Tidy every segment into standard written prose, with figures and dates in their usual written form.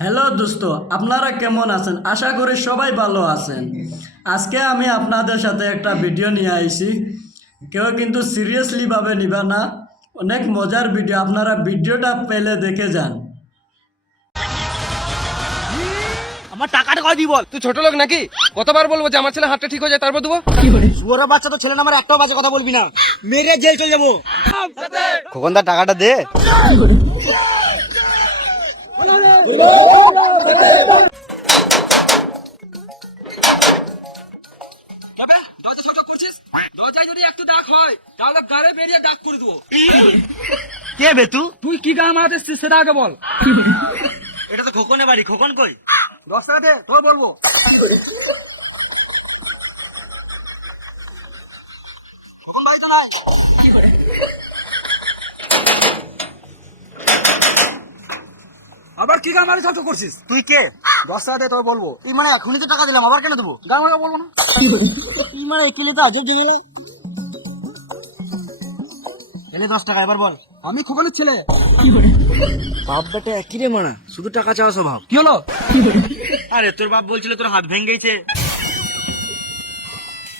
Hello দোস্ত, আপনারা কেমন আছেন? আশা করি সবাই ভালো আছেন। আজকে আমি আপনাদের সাথে একটা ভিডিও নিয়ে আইছি। কেউ কিন্তু সিরিয়াসলি ভাবে নিবা না, অনেক মজার ভিডিও। আপনারা ভিডিওটা পেলে দেখে যান। আমার টাকাটা কয় দিই বল। তুই ছোট লোক নাকি? কতবার বলবো যে আমার ছেলে হাতটা ঠিক হয়ে যায় তারপর দেবো? শুয়োরের বাচ্চা, তো ছেলে নামের একটাও বাজে কথা বলবি না, মেরে জেল চলে যাবো। খোকনদার টাকাটা দে। কে বে তুই কি গান মারাতে সেটা আগে বল। এটা তো খোকনের বাড়ি, খোকন কই? 10 টাকা দে, তোর বলবো। খোকন ভাই তো নাই। আবার কি গান মারি সব করছিস? তুই কে? 10 টাকা দে, তোর বলবো। তুই মানে এখনই তো টাকা দিলাম, আবার কেন দেবো? গান মারা বলবো না। তুই মানে একিলে তো আজব দিয়ে দিলে। এলে 10 টাকা, এবার বল। আমি খোকনের ছেলে। বাপ বেটা একই রে মানা, শুধু টাকা চাওয়া স্বভাব। কি হলো? আরে তোর বাপ বলছিল তোর হাত ভেঙে গেছে।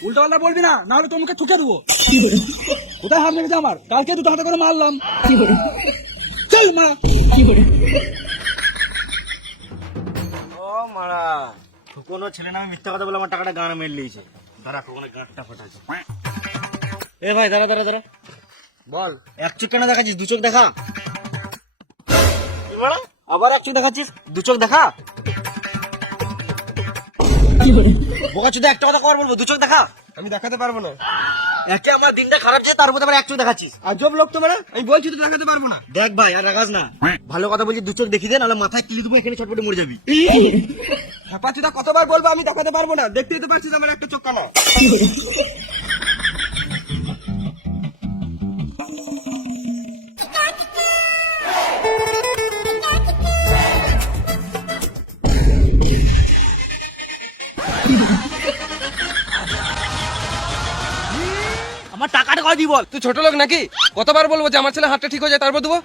উল্টা পাল্টা বলবি না, না হলে তোর মুখে ঠুকে দেবো। কোথায় হাত ভেঙেছে আমার? কালকে দুটো হাতে করে মারলাম। চল মা। ও মারা, কোনো ছেলে নামে মিথ্যা কথা বলে আমার টাকাটা গান মেরে লিয়েছে। দাঁড়া, কোনো গাঁটটা ফাটাচ্ছে। এ ভাই দাঁড়া দাঁড়া দাঁড়া, বল। এক চোখ কেন দেখাচ্ছিস? দু চোখ দেখা। আবার এক চোখ দেখাচ্ছিস? দু চোখ দেখা। বোকা চোদা, একটা কথা কর বলবো, দু চোখ দেখা। আমি দেখাতে পারবো না। একে আমার দিনটা খারাপ যায়, তার উপর আবার এক চোখ দেখাচ্ছিস। আজব লোক তো মানে, আমি বলছি তো দেখাতে পারবো না। দেখ ভাই, আর রাগাস না। ভালো কথা বলছি, দু চোখ দেখি দে, নাহলে মাথায় কিলি দেবো, এখানে ছটপটে মরে যাবি। হাঁপাচুদা কতবার বলবো আমি দেখাতে পারবো না? দেখতেই তো পারছিস আমার একটা চোখ কানা। আমার টাকাটা কয় দিই বল। তুই ছোট লোক নাকি? কতবার বলবো যে আমার ছেলে হাতটা ঠিক হয়ে যায় তারপর দেবো?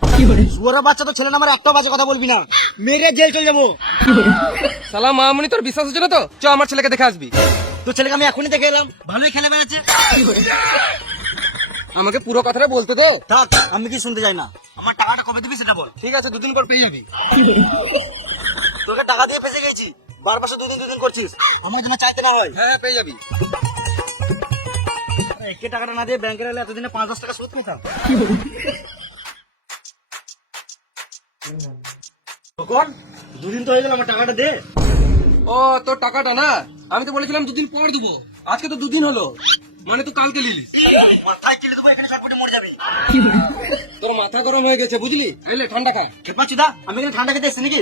শুয়োরের বাচ্চা, তো ছেলে নামের একটাও বাজে কথা বলবি না, মেরে জেল চলে যাবো। সালা মামুনি, তোর বিশ্বাস হচ্ছে না তো? চ আমার ছেলেকে দেখে আসবি। তোর ছেলেকে আমি এখনই দেখে এলাম, ভালোই খেলে বেড়াচ্ছে। আমাকে পুরো কথাটা বলতে দে। থাক, আমি কি শুনতে চাই না। আমার টাকাটা কবে দিবি সেটা বল। ঠিক আছে, দুদিন পর পেয়ে যাবি। তোকে টাকা দিয়ে ফেসে গেছি, বারবার দুদিন করছিস, আমার জন্য চাইতে না হয়। হ্যাঁ পেয়ে যাবি। একে টাকাটা না দিয়ে ব্যাংকে এলে এতদিনে 5-10 টাকা সুদ পেতাম। তখন দুদিন তো হয়ে গেল, আমার টাকাটা দে। ও তোর টাকাটা না, আমি তো বলেছিলাম দুদিন পর দেবো। আজকে তো দুদিন হলো, মানে তুই কালকে নিলিস। মাথায় কিলে দেবো, এখানে ছটপটে মরে যাবি। তোর মাথা গরম হয়ে গেছে বুঝলি? এলে ঠান্ডা খা। খেপা চুদা, আমি এখানে ঠান্ডা খেতে এসছি নাকি?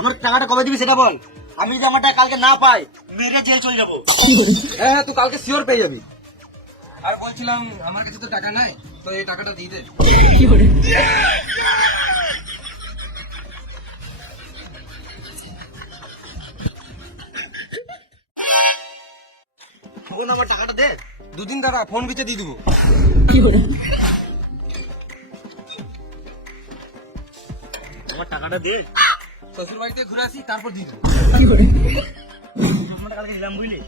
আমার টাকাটা কবে দিবি সেটা বল। আমি যদি আমার টাকা কালকে না পাই, মেরে জেল চলে যাবো। হ্যাঁ হ্যাঁ, তুই কালকে শিওর পেয়ে যাবি। আর বলছিলাম, আমার কাছে তো টাকা নাই, তো এই টাকাটা দিয়ে দে। তখন আমার টাকাটা দে। দুদিন দাঁড়া, ফোন বিচে দিয়ে দেবো। আমার টাকাটা দে। শ্বশুর বাড়িতে ঘুরে আসি, তারপর দিয়ে দেবো। কালকে দিলাম বুঝলি,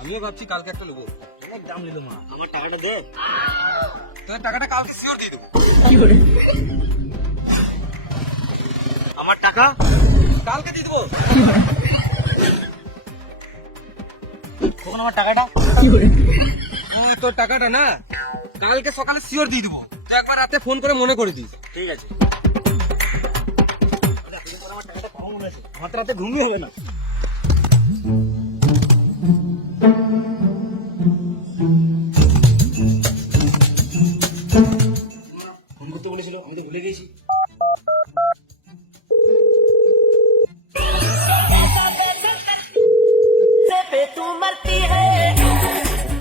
আমিও ভাবছি কালকে একটা নেবো। অনেক দাম নিল মা। আমার টাকাটা দে। তোর টাকাটা কালকে শিওর দিয়ে দেবো। আমার টাকা কালকে দিয়ে দেবো। কখন আমার টাকাটা? তোর টাকাটা না, কালকে সকালে শিওর দিয়ে দেবো। তুই একবার রাতে ফোন করে মনে করে দিস। ঠিক আছে। আমার টাকাটা কখন মনে আছে? আমার তো রাতে ঘুমিয়ে হবে না। ফোন করতে বলেছিল, আমি তো ভুলে গেছি।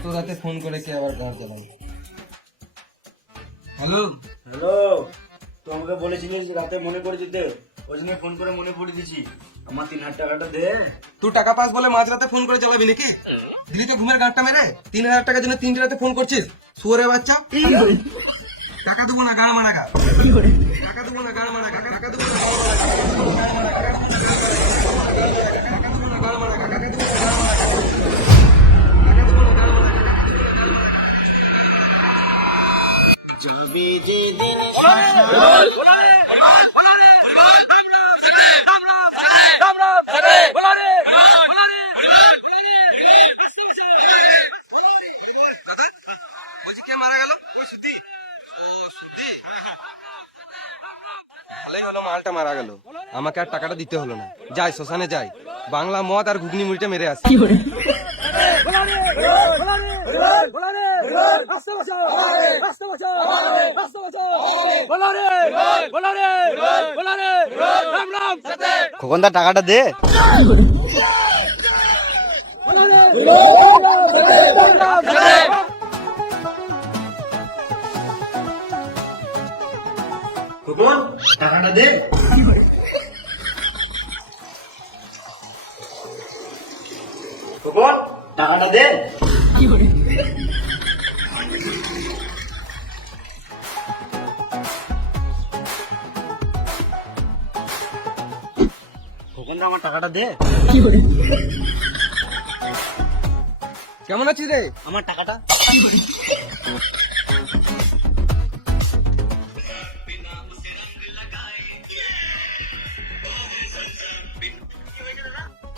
তো রাতে ফোন করে কে আবার গাছ জ্বালাবো। হ্যালো, হ্যালো, তো আমাকে বলেছিলিস রাতে মনে করে দিতে, ওই জন্য ফোন করে মনে করে দিছি। আমার 3000 টাকাটা দে। তুই টাকা পাস বলে মাঝরাতে ফোন করে জ্বালাবি নাকি? দিলি তো ঘুমের গাঁটটা মেরে 3000 টাকার জন্য 3টে রাতে ফোন করছিস, শুয়োরের বাচ্চা। টাকা দেবো না, গান মারা গা। টাকা দেবো না, গান মারা গা। টাকা দেবো না। গেল, আমাকে আর টাকাটা দিতে হলো না। যাই শ্মশানে যাই, বাংলা মদ আর ঘুগনি মুড়িটা মেরে আসি। খোকনদা টাকাটা দে। খোকন টাকাটা দে। খোকন টাকাটা দে। খোকনদা আমার টাকাটা দে। কেমন আছিস রে? আমার টাকাটা।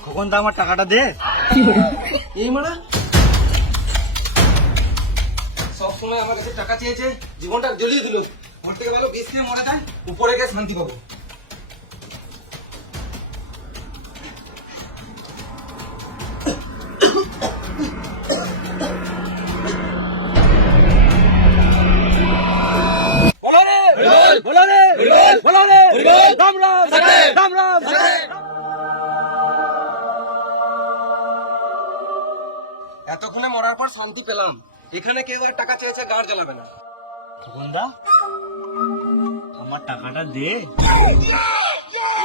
খোকনদা আমার টাকাটা দে। এই মারা সবসময় আমার কাছে টাকা চেয়েছে, জীবনটা জ্বলিয়ে দিল। আমার থেকে ভালো বিষ খেয়ে মরে যায়, উপরে গিয়ে শান্তি পাবো। এতক্ষণে মরার পর শান্তি পেলাম। এখানে কেউ আর টাকা চেয়েছে, গাড় জ্বালাবে না। খোকনদা আমার টাকাটা দে।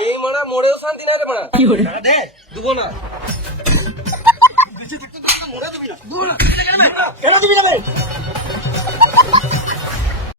এই মারা মরেও শান্তি না রে মারা। টাকা দে। দেবো না। কেন দিবি না বে?